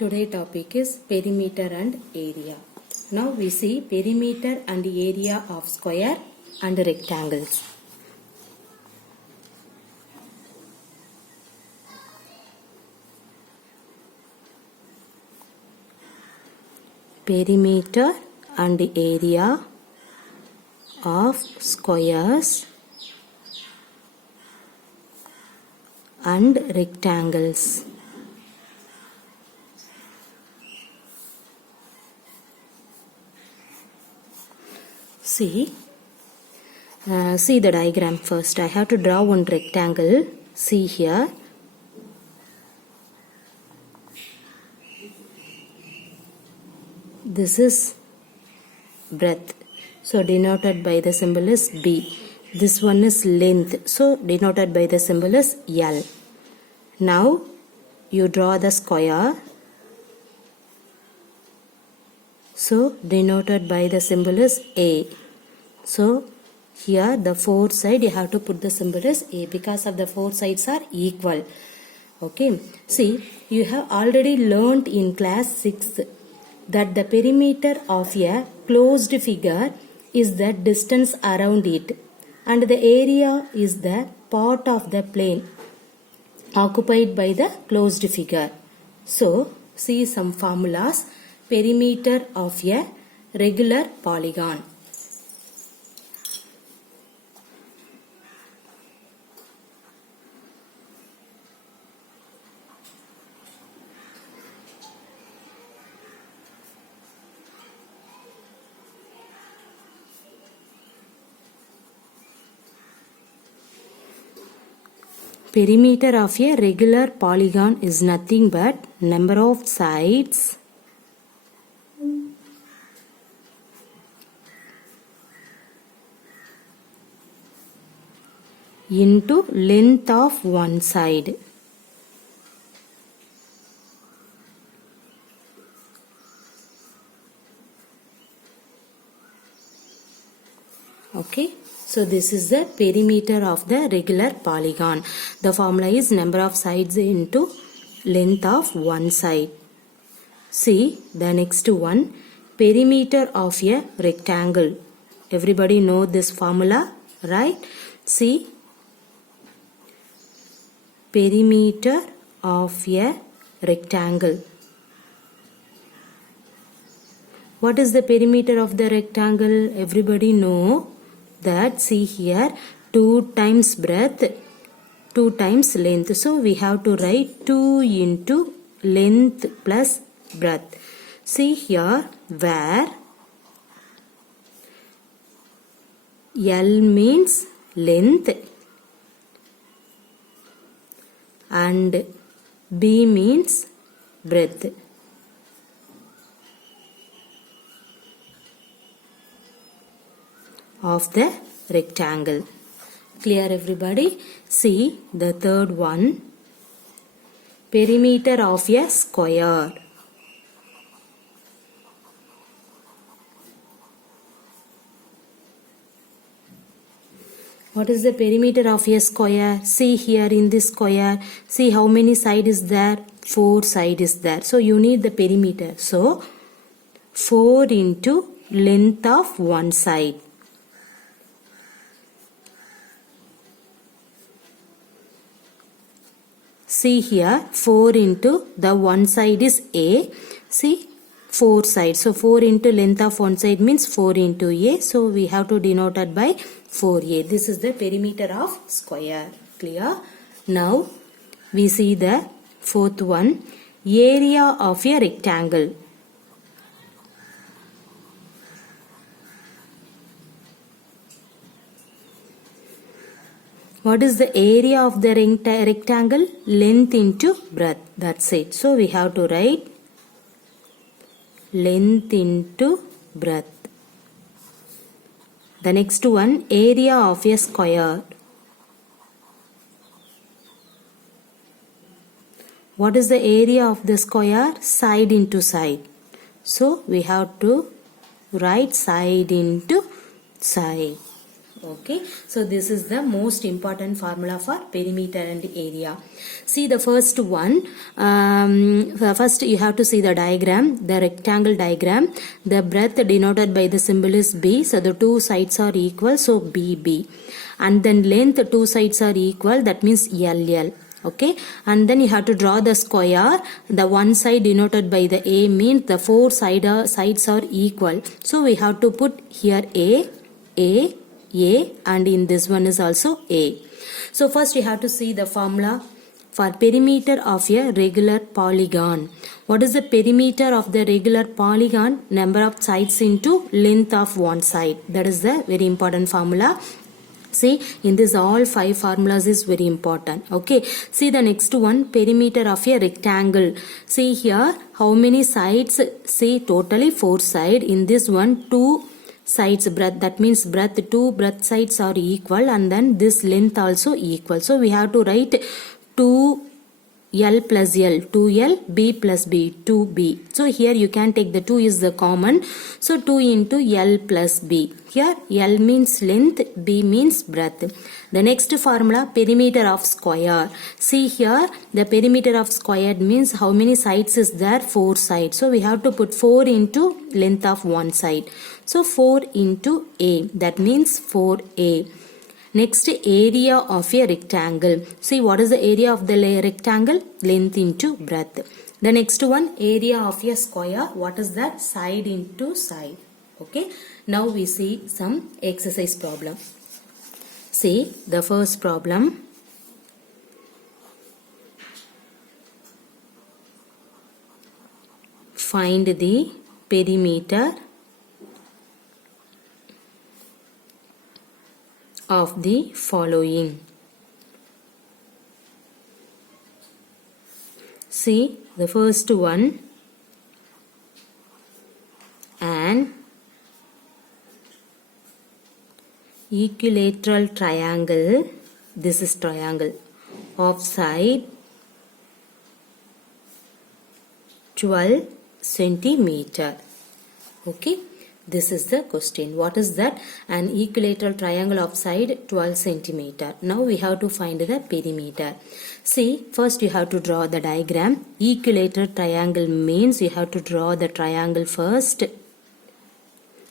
Today topic is perimeter and area. Now we see perimeter and area of square and rectangles. Perimeter and area of squares and rectangles. See the diagram first. I have to draw one rectangle. See here. This is breadth. So denoted by the symbol is B. This one is length. So denoted by the symbol is L. Now you draw the square. So denoted by the symbol is A. So here the four side you have to put the symbol as A because of the four sides are equal. Okay. See, you have already learnt in class 6th that the perimeter of a closed figure is the distance around it and the area is the part of the plane occupied by the closed figure. So see some formulas. Perimeter of a regular polygon. Perimeter of a regular polygon is nothing but number of sides into length of one side. Okay. So this is the perimeter of the regular polygon. The formula is number of sides into length of one side. See the next one. Perimeter of a rectangle. Everybody know this formula, right? See. Perimeter of a rectangle. What is the perimeter of the rectangle? Everybody know that. See here, 2 times breadth, 2 times length. So we have to write 2 into length plus breadth. See here where L means length and B means breadth. Of the rectangle. Clear everybody? See the third one. Perimeter of a square. What is the perimeter of a square? See here in this square. See how many sides is there? 4 sides is there. So you need the perimeter. So 4 into length of one side. See here 4 into the one side is A. See 4 sides. So 4 into length of one side means 4 into A. So we have to denote it by 4A. This is the perimeter of square. Clear? Now we see the fourth one. Area of a rectangle. What is the area of the rectangle? Length into breadth. That's it. So we have to write length into breadth. The next one, area of a square. What is the area of the square? Side into side. So we have to write side into side. Okay, so this is the most important formula for perimeter and area. See the first one. First you have to see the diagram, the rectangle diagram. The breadth denoted by the symbol is B. So the two sides are equal. So BB. And then length, two sides are equal. That means LL. Okay, and then you have to draw the square. The one side denoted by the A means the four sides are equal. So we have to put here A, and in this one is also A. So first you have to see the formula for perimeter of a regular polygon. What is the perimeter of the regular polygon? Number of sides into length of one side. That is the very important formula. See, in this all five formulas is very important. Okay, see the next one, perimeter of a rectangle. See here how many sides? See, totally four sides. In this one, two sides breadth, that means breadth, two breadth sides are equal, and then this length also equal. So we have to write 2L plus L, 2L, B plus B, 2B. So here you can take the 2 is the common. So 2 into L plus B. Here L means length, B means breadth. The next formula, perimeter of square. See here the perimeter of square means how many sides is there? 4 sides. So we have to put 4 into length of one side. So 4 into A, that means 4A. Next, area of a rectangle. See what is the area of the rectangle? Length into breadth. The next one, area of a square. What is that? Side into side. Okay. Now we see some exercise problem. See the first problem. Find the perimeter of the following. See the first one, an equilateral triangle. This is triangle of side 12 centimeter. Okay. This is the question. What is that? An equilateral triangle of side 12 centimeter. Now we have to find the perimeter. See, first you have to draw the diagram. Equilateral triangle means you have to draw the triangle first.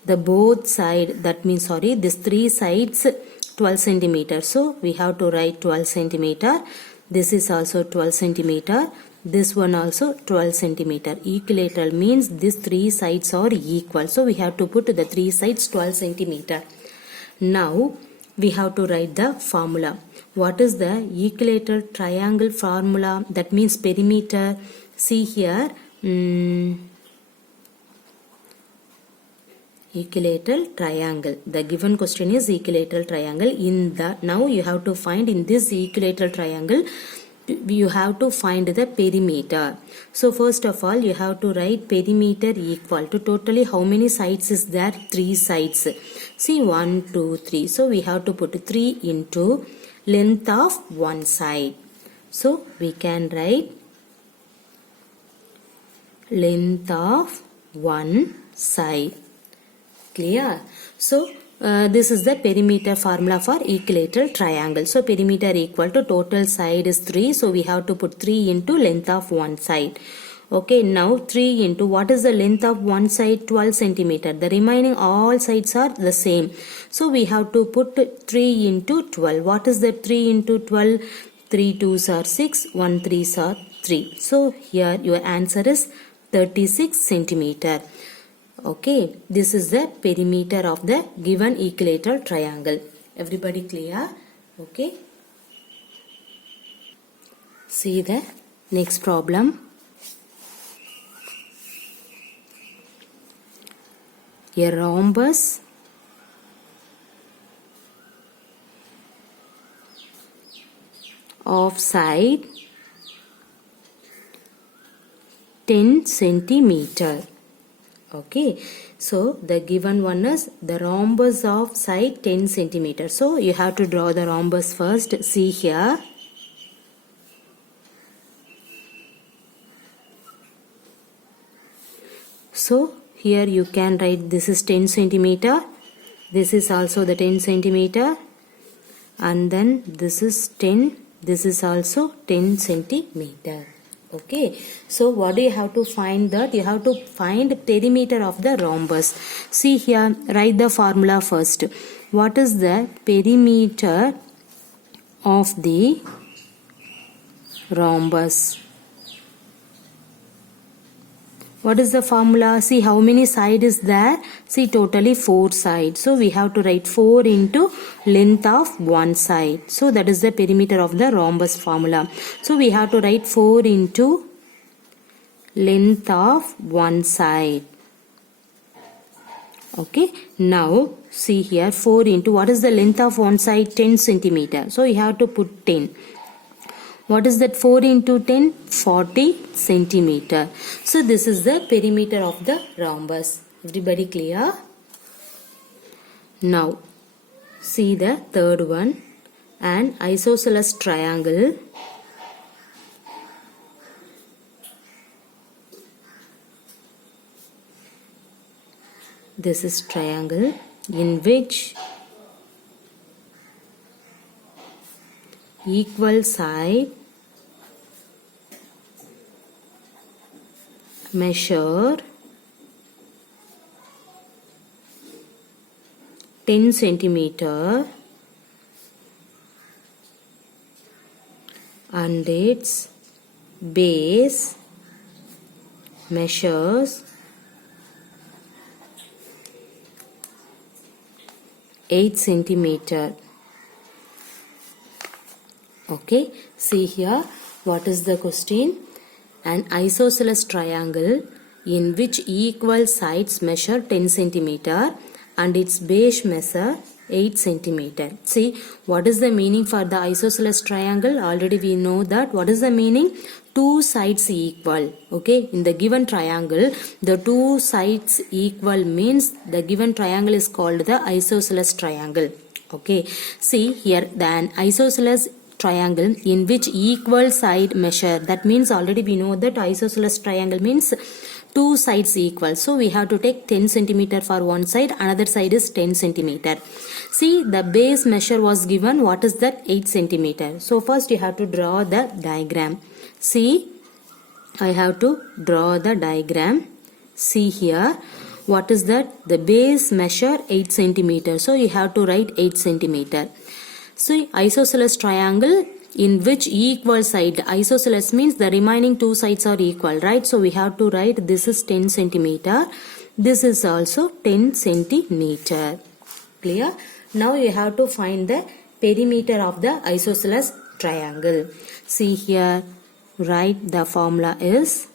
The both side, that means this three sides 12 centimeter. So we have to write 12 centimeter. This is also 12 centimeter. This one also 12 centimeter. Equilateral means these three sides are equal. So we have to put the three sides 12 centimeter. Now we have to write the formula. What is the equilateral triangle formula? That means perimeter. See here. Equilateral triangle. The given question is equilateral triangle. Now you have to find in this equilateral triangle, you have to find the perimeter. So first of all you have to write perimeter equal to totally how many sides is there? 3 sides. See 1, 2, 3. So we have to put 3 into length of one side. So we can write length of one side. Clear? So this is the perimeter formula for equilateral triangle. So perimeter equal to total side is 3. So we have to put 3 into length of one side. Okay, now 3 into what is the length of one side? 12 centimeter. The remaining all sides are the same. So we have to put 3 into 12. What is the 3 into 12? 3 2s are 6, 1 3s are 3. So here your answer is 36 centimeter. Okay, this is the perimeter of the given equilateral triangle. Everybody clear? Okay. See the next problem. A rhombus of side 10 centimeter. Okay, so the given one is the rhombus of side 10 centimeter. So you have to draw the rhombus first. See here. So here you can write this is 10 centimeter. This is also the 10 centimeter, and then this is 10, this is also 10 centimeter. Okay, so what do you have to find? That you have to find perimeter of the rhombus. See here, write the formula first. What is the perimeter of the rhombus? What is the formula? See how many sides is there? See totally 4 sides. So we have to write 4 into length of one side. So that is the perimeter of the rhombus formula. So we have to write 4 into length of one side. Okay. Now see here, 4 into what is the length of one side? 10 centimeter. So you have to put 10. What is that? 4 into 10? 40 centimeter. So this is the perimeter of the rhombus. Everybody clear? Now see the third one, an isosceles triangle. This is triangle in which equal side measure 10 centimeter and its base measures 8 centimeter. Okay, see here, what is the question? An isosceles triangle in which equal sides measure 10 centimeter and its base measure 8 centimeter. See, what is the meaning for the isosceles triangle? Already we know that. What is the meaning? Two sides equal. Okay, in the given triangle, the two sides equal means the given triangle is called the isosceles triangle. Okay, see here, then isosceles triangle in which equal side measure, that means already we know that isosceles triangle means two sides equal. So we have to take 10 centimeter for one side, another side is 10 centimeter. See, the base measure was given, what is that? 8 centimeter. So first you have to draw the diagram. See, I have to draw the diagram. See here, what is that? The base measure 8 centimeter. So you have to write 8 centimeter. So isosceles triangle in which equal side, isosceles means the remaining two sides are equal, right? So we have to write this is 10 centimeter, this is also 10 centimeter. Clear? Now you have to find the perimeter of the isosceles triangle. See here, write the formula is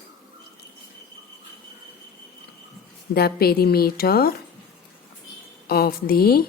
the perimeter of the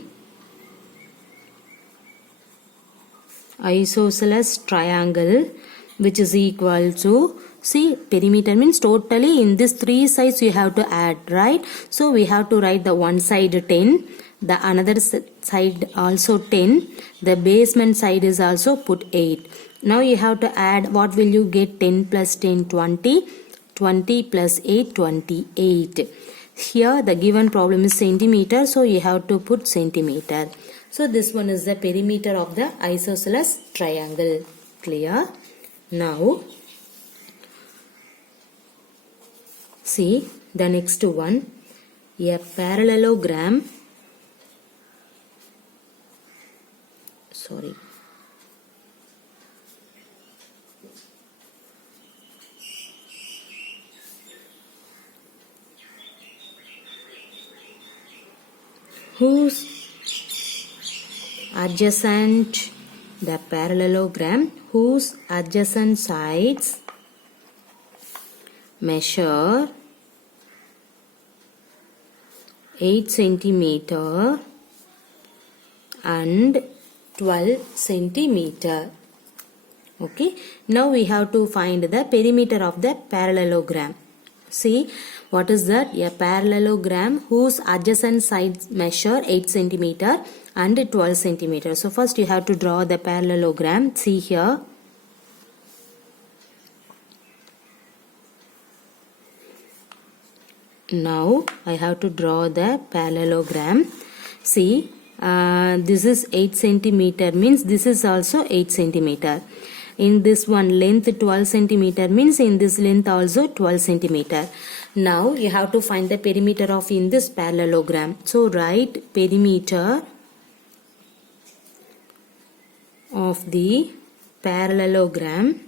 isosceles triangle, which is equal to, see, perimeter means totally in this three sides you have to add, right? So we have to write the one side 10, the another side also 10, the basement side is also put 8. Now you have to add, what will you get? 10 plus 10, 20, 20 plus 8, 28. Here the given problem is centimeter, so you have to put centimeter. So this one is the perimeter of the isosceles triangle. Clear? Now see the next one, a parallelogram. Sorry. Whose adjacent, the parallelogram whose adjacent sides measure 8 centimeter and 12 centimeter. Okay, now we have to find the perimeter of the parallelogram. See, what is that? A parallelogram whose adjacent sides measure 8 centimeter and 12 centimeter. So first you have to draw the parallelogram. See here. Now I have to draw the parallelogram. See, this is 8 centimeter means this is also 8 centimeter. In this one length 12 centimeter means in this length also 12 centimeter. Now you have to find the perimeter of in this parallelogram. So write perimeter of the parallelogram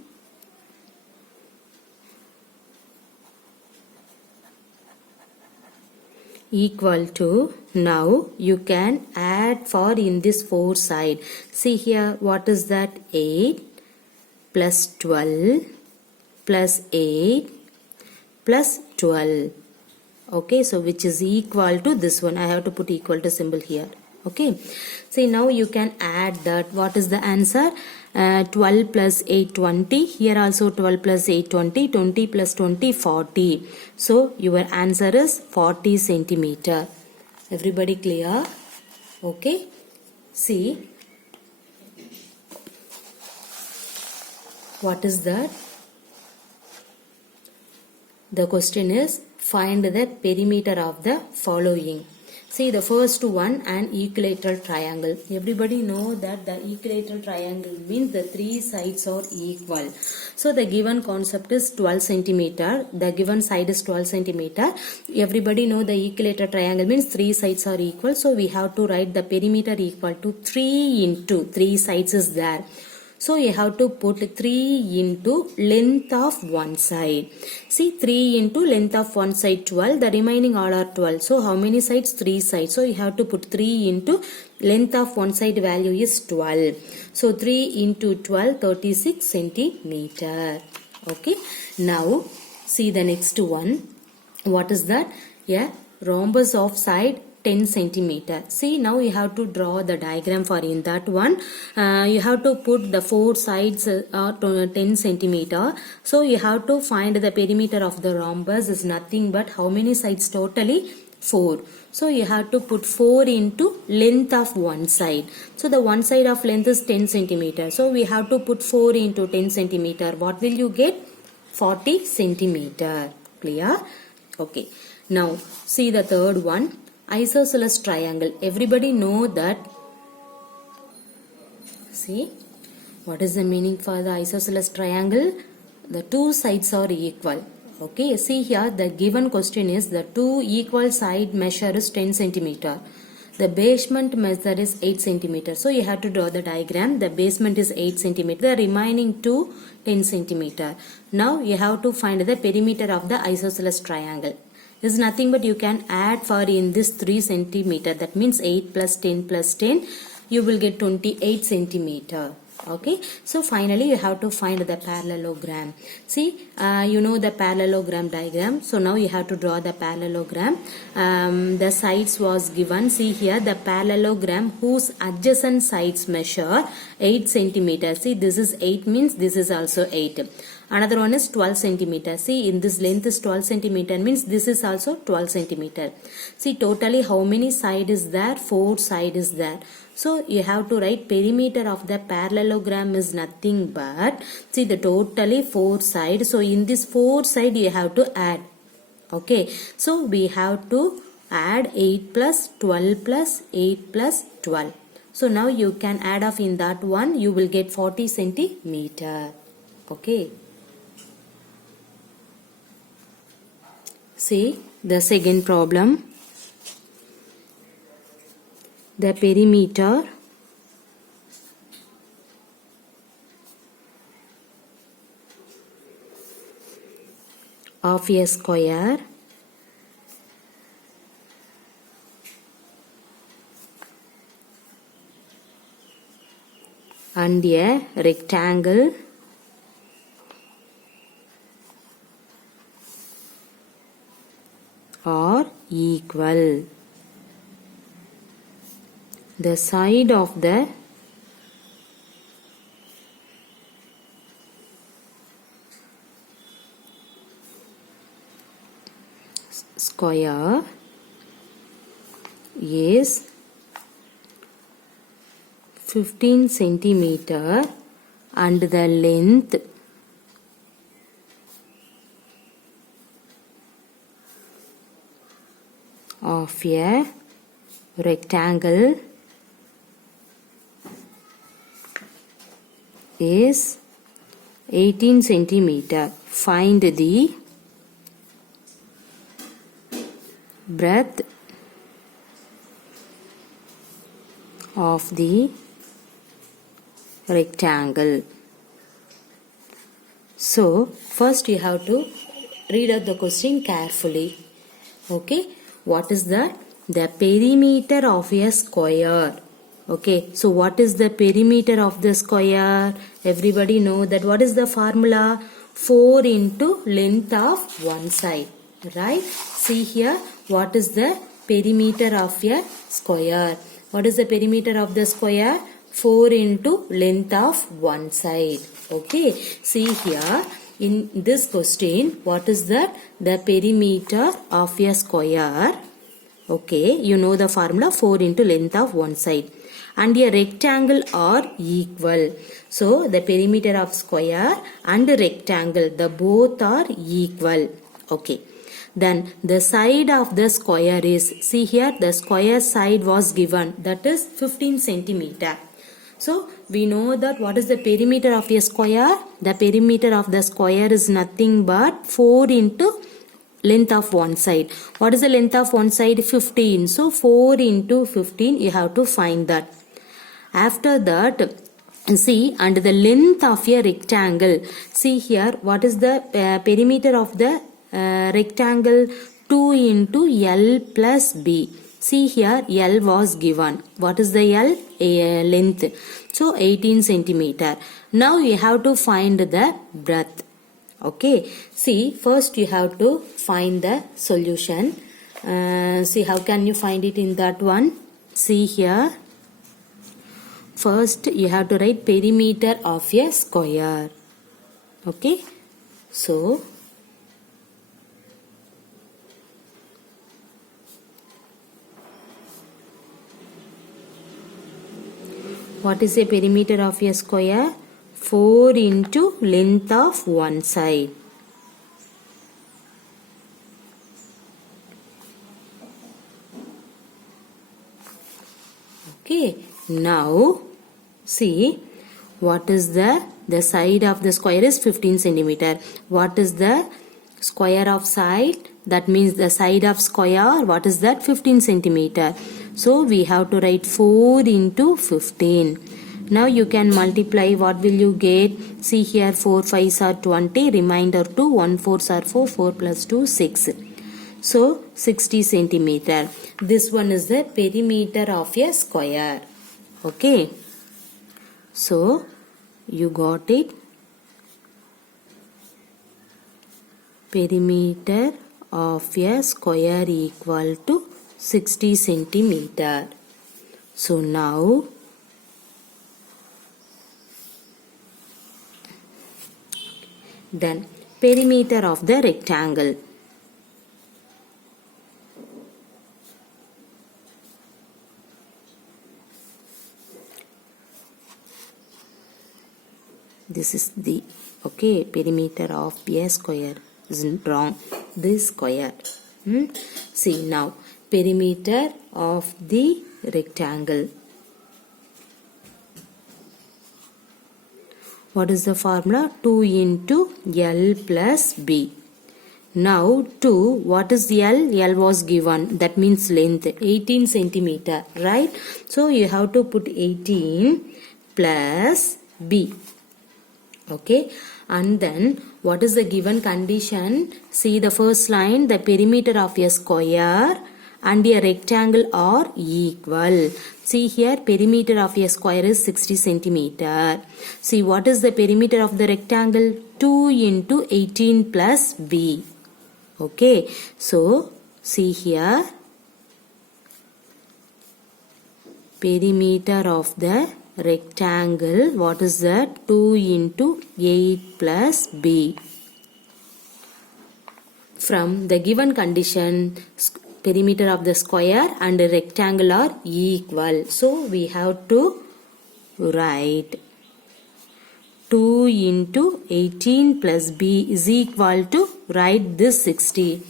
equal to, now you can add for in this 4 side. See here, what is that? 8 plus 12 plus 8 plus 12. Okay, so which is equal to this one. I have to put equal to symbol here. Okay, see, now you can add that. What is the answer? 12 plus 8 20. Here also 12 plus 8 20. 20 plus 20 40. So your answer is 40 centimeter. Everybody clear? Okay, see, what is that? The question is find the perimeter of the following. See, the first one, an equilateral triangle. Everybody know that the equilateral triangle means the 3 sides are equal. So the given concept is 12 centimeter. The given side is 12 centimeter. Everybody know the equilateral triangle means 3 sides are equal. So we have to write the perimeter equal to 3 into 3 sides is there. So you have to put 3 into length of one side. See, 3 into length of one side 12. The remaining all are 12. So how many sides? 3 sides. So you have to put 3 into length of one side value is 12. So 3 into 12, 36 centimeter. Okay. Now see the next one. What is that? Yeah, rhombus of side 10 centimeter. See, now you have to draw the diagram for in that one. You have to put the 4 sides are 10 centimeter. So you have to find the perimeter of the rhombus is nothing but how many sides totally? 4. So you have to put 4 into length of one side. So the one side of length is 10 centimeter. So we have to put 4 into 10 centimeter. What will you get? 40 centimeter. Clear? Okay. Now see the third one. Isosceles triangle. Everybody know that. See, what is the meaning for the isosceles triangle? The 2 sides are equal. Okay, see here, the given question is the 2 equal side measure is 10 centimeter. The basement measure is 8 centimeter. So you have to draw the diagram. The basement is 8 centimeter. The remaining 2 10 centimeter. Now you have to find the perimeter of the isosceles triangle. Is nothing but you can add for in this 3 centimeter. That means 8 plus 10 plus 10. You will get 28 centimeter. Okay. So finally you have to find the parallelogram. See, you know the parallelogram diagram. So now you have to draw the parallelogram. The sides was given. See here, the parallelogram whose adjacent sides measure 8 centimeter. See, this is 8 means this is also 8. Another one is 12 centimeter. See, in this length is 12 centimeter means this is also 12 centimeter. See, totally how many side is there? 4 side is there. So you have to write perimeter of the parallelogram is nothing but, see, the totally 4 side. So in this 4 side you have to add. Okay. So we have to add 8 plus 12 plus 8 plus 12. So now you can add off in that one. You will get 40 centimeter. Okay. See the second problem. The perimeter of a square and a rectangle are equal. The side of the square is 15 centimeter and the length of a rectangle is 18 centimeter. Find the breadth of the rectangle. So first you have to read out the question carefully. Okay, what is that? The perimeter of a square. Okay, so what is the perimeter of the square? Everybody know that. What is the formula? 4 into length of one side, right? See here, what is the perimeter of a square? What is the perimeter of the square? 4 into length of one side. Okay, see here, in this question, what is that? The perimeter of a square. Okay, you know the formula, 4 into length of one side. And a rectangle are equal. So the perimeter of square and rectangle, the both are equal. Okay. Then the side of the square is, see here, the square side was given, that is 15 centimeter. So we know that what is the perimeter of a square? The perimeter of the square is nothing but 4 into length of one side. What is the length of one side? 15. So 4 into 15, you have to find that. After that, see, and the length of a rectangle. See here, what is the perimeter of the rectangle? 2 into L plus B. See here, L was given. What is the L? Length. So 18 centimeter. Now you have to find the breadth. Okay. See, first you have to find the solution. See, how can you find it in that one? See here. First you have to write perimeter of a square. Okay. So what is the perimeter of a square? 4 into length of one side. Okay. Now see, what is the side of the square is 15 centimeter. What is the square of side? That means the side of square, what is that? 15 centimeter. So we have to write 4 into 15. Now you can multiply. What will you get? See here, 4 5s are 20. Remainder 2. 1 4s are 4. 4 plus 2, 6. So 60 centimeter. This one is the perimeter of a square. Okay. So you got it. Perimeter of a square equal to 60 centimeter. So now then perimeter of the rectangle. This is the perimeter of a square. Isn't wrong. This square. See now, perimeter of the rectangle. What is the formula? 2 into L plus B. Now 2, what is L? L was given. That means length 18 centimeter, right? So you have to put 18 plus B. Okay, and then what is the given condition? See the first line, the perimeter of a square and a rectangle are equal. See here, perimeter of a square is 60 centimeter. See, what is the perimeter of the rectangle? 2 into 18 plus B. Okay, so see here, perimeter of the rectangle, what is that? 2 into 8 plus B. From the given condition, perimeter of the square and the rectangle are equal. So we have to write 2 into 18 plus B is equal to, write this 60.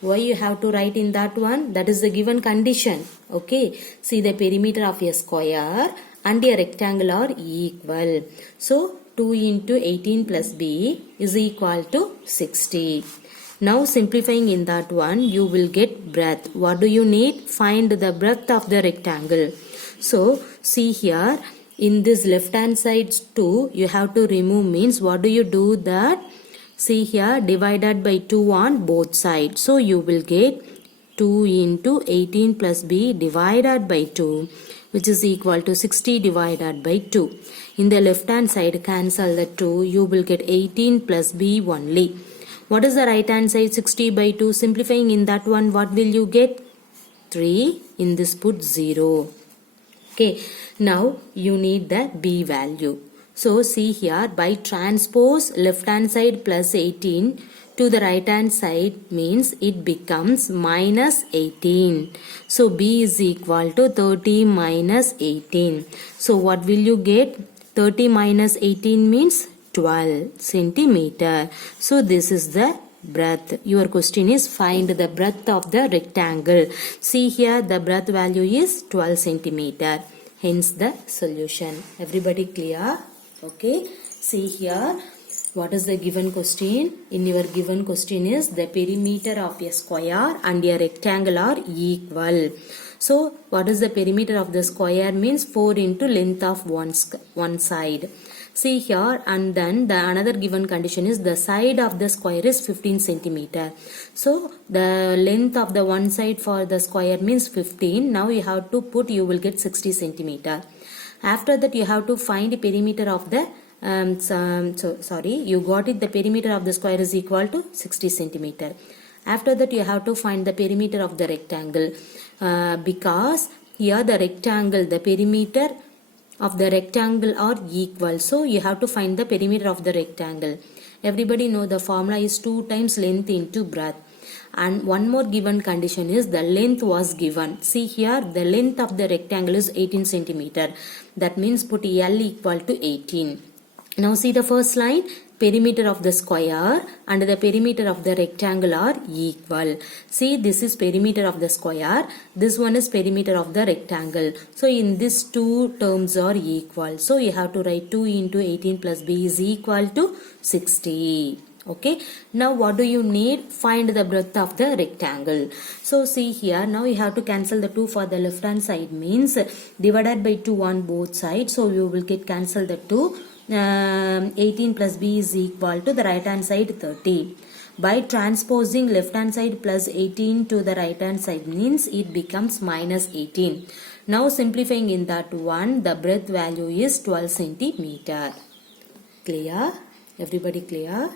Why you have to write in that one? That is the given condition. Okay. See, the perimeter of a square and a rectangle are equal. So 2 into 18 plus b is equal to 60. Now simplifying in that one, you will get breadth. What do you need? Find the breadth of the rectangle. So see here, in this left hand side 2, you have to remove, means what do you do that? See here, divided by 2 on both sides. So you will get 2 into 18 plus b divided by 2, which is equal to 60 divided by 2. In the left hand side, cancel the 2. You will get 18 plus b only. What is the right hand side? 60 by 2. Simplifying in that one, what will you get? 3. In this put 0. Okay. Now you need the b value. So see here, by transpose left hand side plus 18 to the right hand side means it becomes minus 18. So b is equal to 30 minus 18. So what will you get? 30 minus 18 means 12 centimeter. So this is the breadth. Your question is find the breadth of the rectangle. See here, the breadth value is 12 centimeter. Hence the solution. Everybody clear? Okay. See here, what is the given question? In your given question is the perimeter of a square and a rectangle are equal. So what is the perimeter of the square? Means 4 into length of one side. See here, and then the another given condition is the side of the square is 15 centimeter. So the length of the one side for the square means 15. Now you have to put, you will get 60 centimeter. After that you have to find the perimeter of the you got it, the perimeter of the square is equal to 60 centimeter. After that you have to find the perimeter of the rectangle, because here the rectangle, the perimeter of the rectangle are equal. So you have to find the perimeter of the rectangle. Everybody know the formula is 2 times length into breadth. And one more given condition is the length was given. See here, the length of the rectangle is 18 centimeter. That means put L equal to 18. Now see the first line, perimeter of the square and the perimeter of the rectangle are equal. See, this is perimeter of the square. This one is perimeter of the rectangle. So in these two terms are equal. So you have to write 2 into 18 plus b is equal to 60. Okay. Now what do you need? Find the breadth of the rectangle. So see here, now you have to cancel the 2 for the left hand side, means divided by 2 on both sides. So you will get cancel the 2. 18 plus b is equal to the right hand side 30. By transposing left hand side plus 18 to the right hand side means it becomes minus 18. Now simplifying in that one, the breadth value is 12 centimeter. Clear? Everybody clear?